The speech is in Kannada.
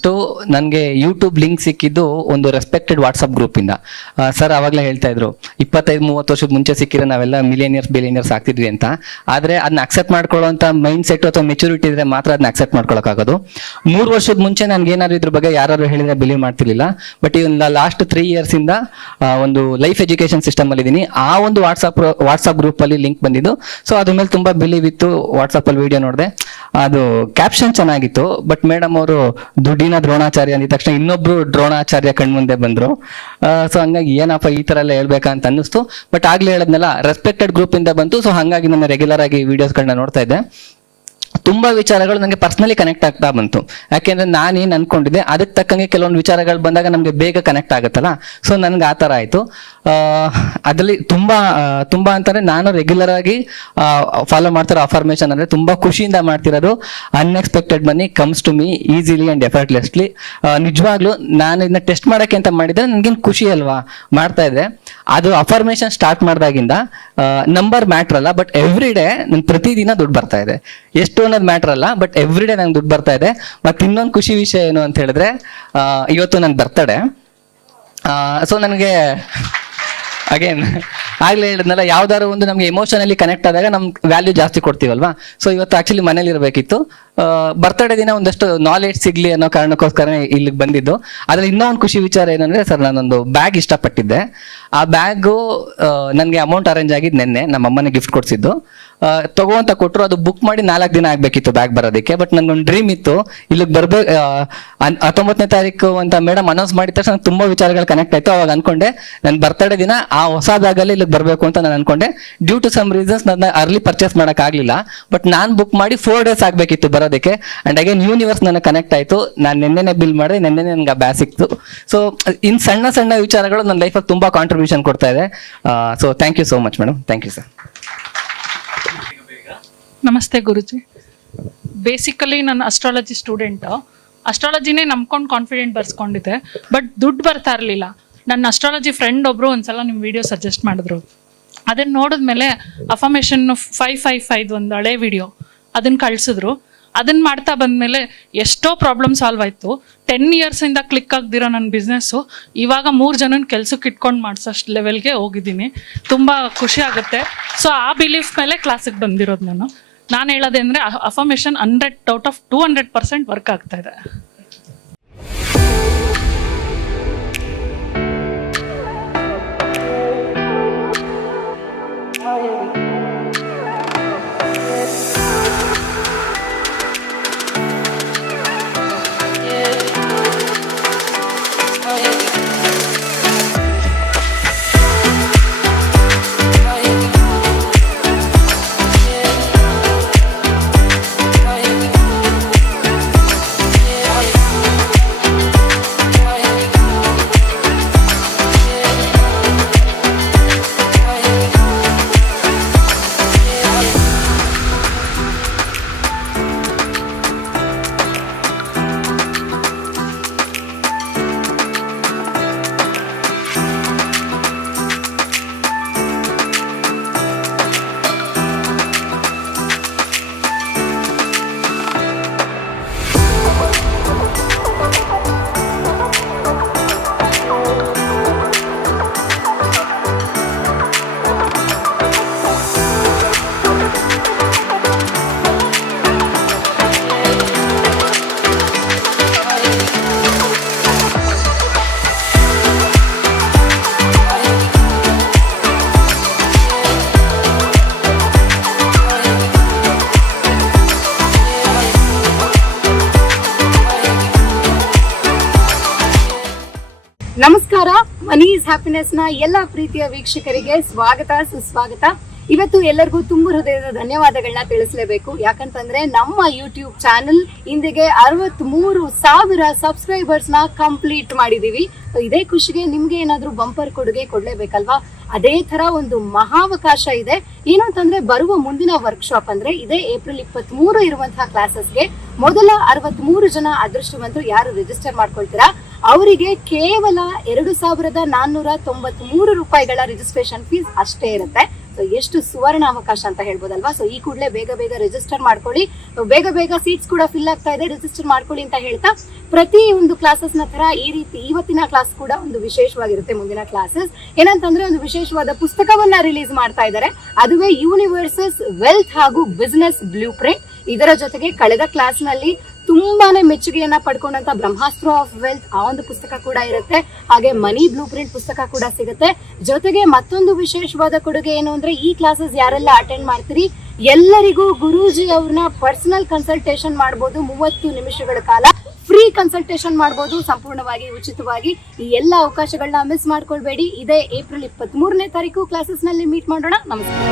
ಫಸ್ಟು ನನಗೆ ಯೂಟ್ಯೂಬ್ ಲಿಂಕ್ ಸಿಕ್ಕಿದ್ದು ಒಂದು ರೆಸ್ಪೆಕ್ಟೆಡ್ ವಾಟ್ಸಪ್ ಗ್ರೂಪಿಂದ. ಸರ್ ಆವಾಗಲೇ ಹೇಳ್ತಾ ಇದ್ರು 25-30 ವರ್ಷದ ಮುಂಚೆ ಸಿಕ್ಕಿದ್ರೆ ನಾವೆಲ್ಲ ಬಿಲಿಯನಿಯರ್ಸ್ ಆಗ್ತಿದ್ವಿ ಅಂತ. ಆದರೆ ಅದನ್ನ ಅಕ್ಸೆಪ್ಟ್ ಮಾಡ್ಕೊಳ್ಳೋಂಥ ಮೈಂಡ್ ಸೆಟ್ ಅಥವಾ ಮೆಚುರಿಟಿ ಇದ್ರೆ ಮಾತ್ರ ಅದನ್ನ ಅಕ್ಸೆಪ್ಟ್ ಮಾಡ್ಕೊಳಕ್ಕಾಗೋದು. 3 ವರ್ಷದ ಮುಂಚೆ ನನ್ಗೆ ಏನಾದ್ರು ಇದ್ರ ಬಗ್ಗೆ ಯಾರು ಹೇಳಿದ್ರೆ ಬಿಲೀವ್ ಮಾಡ್ತಿರ್ಲಿಲ್ಲ. ಬಟ್ ಈ ಲಾಸ್ಟ್ 3 years ಇಂದ ಒಂದು ಲೈಫ್ ಎಜುಕೇಶನ್ ಸಿಸ್ಟಮ್ ಅಲ್ಲಿ ಇದೀನಿ. ಆ ಒಂದು ವಾಟ್ಸ್ಆಪ್ ಗ್ರೂಪ್ ಅಲ್ಲಿ ಲಿಂಕ್ ಬಂದಿದ್ದು. ಸೊ ಅದ್ರ ಮೇಲೆ ತುಂಬಾ ಬಿಲೀವ್ ಇತ್ತು. ವಾಟ್ಸ್ಆಪ್ ಅಲ್ಲಿ ವಿಡಿಯೋ ನೋಡಿದೆ, ಅದು ಕ್ಯಾಪ್ಷನ್ ಚೆನ್ನಾಗಿತ್ತು. ಬಟ್ ಮೇಡಮ್ ಅವರು ದುಡ್ಡಿನ ದ್ರೋಣಾಚಾರ್ಯ ಅಂದಿದ ತಕ್ಷಣ ಇನ್ನೊಬ್ರು ದ್ರೋಣಾಚಾರ್ಯ ಕಣ್ಮುಂದೆ ಬಂದ್ರು. ಸೊ ಹಂಗಾಗಿ ಏನಪ್ಪ ಈ ತರ ಎಲ್ಲ ಹೇಳ್ಬೇಕಂತ ಅನ್ನಿಸ್ತು. ಬಟ್ ಆಗ್ಲೇ ಹೇಳದ್ನಲ್ಲ, ರೆಸ್ಪೆಕ್ಟೆಡ್ ಗ್ರೂಪ್ ಇಂದ ಬಂತು. ಸೊ ಹಂಗಾಗಿ ನಾನು ರೆಗ್ಯುಲರ್ ಆಗಿ ವಿಡಿಯೋಸ್ಗಳನ್ನ ನೋಡ್ತಾ ಇದ್ದೆ. ತುಂಬಾ ವಿಚಾರಗಳು ನನಗೆ ಪರ್ಸನಲಿ ಕನೆಕ್ಟ್ ಆಗ್ತಾ ಬಂತು. ಯಾಕೆಂದ್ರೆ ನಾನೇನು ಅನ್ಕೊಂಡಿದ್ದೆ ಅದಕ್ಕೆ ತಕ್ಕಂಗೆ ಕೆಲವೊಂದು ವಿಚಾರಗಳು ಬಂದಾಗ ನಮ್ಗೆ ಬೇಗ ಕನೆಕ್ಟ್ ಆಗುತ್ತಲ್ಲ. ಸೊ ನನ್ಗೆ ಆ ತರ ಆಯ್ತು. ಅದರಲ್ಲಿ ತುಂಬಾ ಅಂತಾರೆ ನಾನು ರೆಗ್ಯುಲರ್ ಆಗಿ ಫಾಲೋ ಮಾಡ್ತಿರೋ ಅಫರ್ಮೇಶನ್ ಅಂದ್ರೆ ತುಂಬಾ ಖುಷಿಯಿಂದ ಮಾಡ್ತಿರೋದು unexpected money comes to me easily and effortlessly. ನಿಜವಾಗ್ಲೂ ನಾನು ಇದನ್ನ ಟೆಸ್ಟ್ ಮಾಡಕ್ಕೆ ಅಂತ ಮಾಡಿದ್ರೆ ನನ್ಗೇನು ಖುಷಿ ಅಲ್ವಾ ಮಾಡ್ತಾ ಇದ್ರೆ. ಅದು ಅಫರ್ಮೇಶನ್ ಸ್ಟಾರ್ಟ್ ಮಾಡಿದಾಗಿಂದ ನಂಬರ್ ಮ್ಯಾಟ್ರ್ ಅಲ್ಲ, ಬಟ್ ಎವ್ರಿ ಡೇ ನನ್ ಪ್ರತಿದಿನ ದುಡ್ಡು ಬರ್ತಾ ಇದೆ. ಎಷ್ಟು ಅನ್ನೋದು ಮ್ಯಾಟ್ರ್ ಅಲ್ಲ, ಬಟ್ ಎವ್ರಿ ಡೇ ನಂಗೆ ದುಡ್ಡು ಬರ್ತಾ ಇದೆ. ಮತ್ತೆ ಇನ್ನೊಂದು ಖುಷಿ ವಿಷಯ ಏನು ಅಂತ ಹೇಳಿದ್ರೆ, ಇವತ್ತು ನನ್ನ ಬರ್ತಡೇ. ಸೊ ನನಗೆ ಅಗೇನ್ ಆಗ್ಲೇ ಹೇಳಿದ್ನಲ್ಲ, ಯಾವ್ದಾದ್ರು ಒಂದು ನಮ್ಗೆ ಎಮೋಷನಲಿ ಕನೆಕ್ಟ್ ಆದಾಗ ನಮ್ಗೆ ವ್ಯಾಲ್ಯೂ ಜಾಸ್ತಿ ಕೊಡ್ತೀವಲ್ವಾ. ಸೊ ಇವತ್ತು ಆಕ್ಚುಲಿ ಮನೇಲಿ ಇರಬೇಕಿತ್ತು. ಬರ್ತಡೇ ದಿನ ಒಂದಷ್ಟು ನಾಲೆಡ್ಜ್ ಸಿಗ್ಲಿ ಅನ್ನೋ ಕಾರಣಕ್ಕೋಸ್ಕರ ಇಲ್ಲಿಗೆ ಬಂದಿದ್ದು. ಆದ್ರೆ ಇನ್ನೂ ಒಂದು ಖುಷಿ ವಿಚಾರ ಏನಂದ್ರೆ, ಸರ್ ನಾನೊಂದು ಬ್ಯಾಗ್ ಇಷ್ಟಪಟ್ಟಿದ್ದೆ. ಆ ಬ್ಯಾಗು ನನಗೆ ಅಮೌಂಟ್ ಅರೇಂಜ್ ಆಗಿದ್ದು ನೆನ್ನೆ, ನಮ್ಮ ಅಮ್ಮನಿಗೆ ಗಿಫ್ಟ್ ಕೊಡ್ಸಿದ್ದು. ತಗೋಂತ ಕೊಟ್ಟರು, ಅದು ಬುಕ್ ಮಾಡಿ 4 ದಿನ ಆಗ್ಬೇಕಿತ್ತು ಬ್ಯಾಗ್ ಬರೋದಕ್ಕೆ. ಬಟ್ ನನ್ಗೊಂದು ಡ್ರೀಮ್ ಇತ್ತು, ಇಲ್ಲಿಗೆ ಬರ್ಬೇಕು 19ನೇ ತಾರೀಕು ಅಂತ ಮೇಡಮ್ ಅನೌನ್ಸ್ ಮಾಡಿದ ತಕ್ಷಣ ತುಂಬಾ ವಿಚಾರಗಳು ಕನೆಕ್ಟ್ ಆಯ್ತು. ಅವಾಗ ಅನ್ಕೊಂಡೆ ನನ್ನ ಬರ್ತಡೇ ದಿನ ಆ ಹೊಸ ಬ್ಯಾಗಲ್ಲಿ ಇಲ್ಲಿಗೆ ಬರಬೇಕು ಅಂತ ನಾನು ಅನ್ಕೊಂಡೆ. ಡ್ಯೂ ಟು ಸಮ್ ರೀಸನ್ಸ್ ನನ್ನ ಅರ್ಲಿ ಪರ್ಚೇಸ್ ಮಾಡಕ್ ಆಗ್ಲಿಲ್ಲ. ಬಟ್ ನಾನು ಬುಕ್ ಮಾಡಿ 4 days ಆಗ್ಬೇಕಿತ್ತು ಬರೋದಕ್ಕೆ. ಅಂಡ್ ಅಗೇನ್ ಯೂನಿವರ್ಸ್ ನನಗೆ ಕನೆಕ್ಟ್ ಆಯ್ತು. ನಾನು ನೆನ್ನೆನೆ ಬಿಲ್ ಮಾಡಿದೆ, ನೆನ್ನೆನೆ ನನಗೆ ಬ್ಯಾಗ್ ಸಿಕ್ತು. ಸೊ ಇನ್ ಸಣ್ಣ ವಿಚಾರಗಳು ನನ್ನ ಲೈಫಲ್ಲಿ ತುಂಬಾ ಕಾಂಟ್ರಿಬ್ಯೂಷನ್ ಕೊಡ್ತಾ ಇದೆ. So thank you so much madam. Thank you sir. ನಮಸ್ತೆ ಗುರುಜಿ. ಬೇಸಿಕಲಿ ನಾನು ಅಸ್ಟ್ರಾಲಜಿ ಸ್ಟೂಡೆಂಟ್. ಅಸ್ಟ್ರಾಲಜಿನೇ ನಂಬ್ಕೊಂಡು ಕಾನ್ಫಿಡೆಂಟ್ ಬರ್ಸ್ಕೊಂಡಿದ್ದೆ, ಬಟ್ ದುಡ್ಡು ಬರ್ತಾ ಇರಲಿಲ್ಲ. ನನ್ನ ಅಸ್ಟ್ರಾಲಜಿ ಫ್ರೆಂಡ್ ಒಬ್ರು ಒಂದ್ಸಲ ನಿಮ್ಮ ವಿಡಿಯೋ ಸಜೆಸ್ಟ್ ಮಾಡಿದ್ರು. ಅದನ್ನ ನೋಡಿದ್ಮೇಲೆ ಅಫರ್ಮೇಷನ್ 555 ಒಂದು ಹಳೆ ವಿಡಿಯೋ ಅದನ್ನ ಕಳ್ಸಿದ್ರು. ಅದನ್ನ ಮಾಡ್ತಾ ಬಂದ್ಮೇಲೆ ಎಷ್ಟೋ ಪ್ರಾಬ್ಲಮ್ ಸಾಲ್ವ್ ಆಯ್ತು. 10 years ಇಂದ ಕ್ಲಿಕ್ ಆಗದಿರೋ ನನ್ನ ಬಿಸ್ನೆಸ್ಸು ಇವಾಗ 3 ಜನನ ಕೆಲ್ಸಕ್ಕೆ ಇಟ್ಕೊಂಡು ಮಾಡ್ಸೋಷ್ಟು ಲೆವೆಲ್ಗೆ ಹೋಗಿದ್ದೀನಿ. ತುಂಬ ಖುಷಿ ಆಗುತ್ತೆ. ಸೊ ಆ ಬಿಲೀಫ್ ಮೇಲೆ ಕ್ಲಾಸಿಗೆ ಬಂದಿರೋದು ನಾನು ಹೇಳೋದೆ ಅಂದರೆ ಅಫರ್ಮೇಷನ್ 100 out of 200% ವರ್ಕ್ ಆಗ್ತಾ ಇದೆ. ನಮಸ್ಕಾರ. ಮನಿ ಈಸ್ ಹ್ಯಾಪಿನೆಸ್ ನ ಎಲ್ಲ ಪ್ರೀತಿಯ ವೀಕ್ಷಕರಿಗೆ ಸ್ವಾಗತ ಸುಸ್ವಾಗತ. ಇವತ್ತು ಎಲ್ಲರಿಗೂ ತುಂಬ ಹೃದಯದ ಧನ್ಯವಾದಗಳನ್ನ ತಿಳಿಸಲೇಬೇಕು. ಯಾಕಂತಂದ್ರೆ ನಮ್ಮ ಯೂಟ್ಯೂಬ್ ಚಾನೆಲ್ ಇಂದಿಗೆ 63,000 ಸಬ್ಸ್ಕ್ರೈಬರ್ಸ್ ನ ಕಂಪ್ಲೀಟ್ ಮಾಡಿದೀವಿ. ಇದೇ ಖುಷಿಗೆ ನಿಮ್ಗೆ ಏನಾದ್ರೂ ಬಂಪರ್ ಕೊಡುಗೆ ಕೊಡ್ಲೇಬೇಕಲ್ವಾ? ಅದೇ ತರ ಒಂದು ಮಹಾವಕಾಶ ಇದೆ. ಏನು ಅಂತಂದ್ರೆ, ಬರುವ ಮುಂದಿನ ವರ್ಕ್ಶಾಪ್ ಅಂದ್ರೆ ಇದೇ ಏಪ್ರಿಲ್ 23 ಇರುವಂತಹ ಕ್ಲಾಸಸ್ಗೆ ಮೊದಲ 63 ಜನ ಅದೃಷ್ಟವಂತರು ಯಾರು ರಿಜಿಸ್ಟರ್ ಮಾಡ್ಕೊಳ್ತೀರಾ ಅವರಿಗೆ ಕೇವಲ 2,493 ರೂಪಾಯಿಗಳ ರಿಜಿಸ್ಟ್ರೇಷನ್ ಫೀಸ್ ಅಷ್ಟೇ ಇರುತ್ತೆ. ಸೊ ಸೊ ಎಷ್ಟು ಸುವರ್ಣ ಅವಕಾಶ ಅಂತ ಹೇಳ್ಬೋದಲ್ವಾ. ಸೊ ಈ ಕೂಡಲೇ ಬೇಗ ಬೇಗ ರಿಜಿಸ್ಟರ್ ಮಾಡ್ಕೊಳ್ಳಿ, ಬೇಗ ಬೇಗ ಸೀಟ್ಸ್ ಕೂಡ ಫಿಲ್ ಆಗ್ತಾ ಇದೆ, ರಿಜಿಸ್ಟರ್ ಮಾಡ್ಕೊಳ್ಳಿ ಅಂತ ಹೇಳ್ತಾ, ಪ್ರತಿ ಒಂದು ಕ್ಲಾಸಸ್ ನ ತರ ಈ ರೀತಿ ಇವತ್ತಿನ ಕ್ಲಾಸ್ ಕೂಡ ಒಂದು ವಿಶೇಷವಾಗಿರುತ್ತೆ. ಮುಂದಿನ ಕ್ಲಾಸಸ್ ಏನಂತಂದ್ರೆ ಒಂದು ವಿಶೇಷವಾದ ಪುಸ್ತಕವನ್ನ ರಿಲೀಸ್ ಮಾಡ್ತಾ ಇದ್ದಾರೆ, ಅದುವೇ ಯೂನಿವರ್ಸಸ್ ವೆಲ್ತ್ ಹಾಗೂ ಬಿಸಿನೆಸ್ ಬ್ಲೂ ಪ್ರಿಂಟ್. ಇದರ ಜೊತೆಗೆ ಕಳೆದ ಕ್ಲಾಸ್ ನಲ್ಲಿ ತುಂಬಾನೇ ಮೆಚ್ಚುಗೆಯನ್ನ ಪಡ್ಕೊಂಡಂತ ಬ್ರಹ್ಮಾಸ್ತ್ರ ಆಫ್ ವೆಲ್ತ್ ಆ ಒಂದು ಪುಸ್ತಕ ಕೂಡ ಇರುತ್ತೆ, ಹಾಗೆ ಮನಿ ಬ್ಲೂ ಪ್ರಿಂಟ್ ಪುಸ್ತಕ ಕೂಡ ಸಿಗುತ್ತೆ. ಜೊತೆಗೆ ಮತ್ತೊಂದು ವಿಶೇಷವಾದ ಕೊಡುಗೆ ಏನು ಅಂದ್ರೆ, ಈ ಕ್ಲಾಸಸ್ ಯಾರೆಲ್ಲ ಅಟೆಂಡ್ ಮಾಡ್ತೀರಿ ಎಲ್ಲರಿಗೂ ಗುರೂಜಿ ಅವ್ರನ್ನ ಪರ್ಸನಲ್ ಕನ್ಸಲ್ಟೇಷನ್ ಮಾಡಬಹುದು. 30 ನಿಮಿಷಗಳ ಕಾಲ ಫ್ರೀ ಕನ್ಸಲ್ಟೇಷನ್ ಮಾಡಬಹುದು, ಸಂಪೂರ್ಣವಾಗಿ ಉಚಿತವಾಗಿ. ಈ ಎಲ್ಲ ಅವಕಾಶಗಳನ್ನ ಮಿಸ್ ಮಾಡ್ಕೊಳ್ಬೇಡಿ. ಇದೇ ಏಪ್ರಿಲ್ 23ನೇ ತಾರೀಕು ಕ್ಲಾಸಸ್ ನಲ್ಲಿ ಮೀಟ್ ಮಾಡೋಣ. ನಮಸ್ಕಾರ.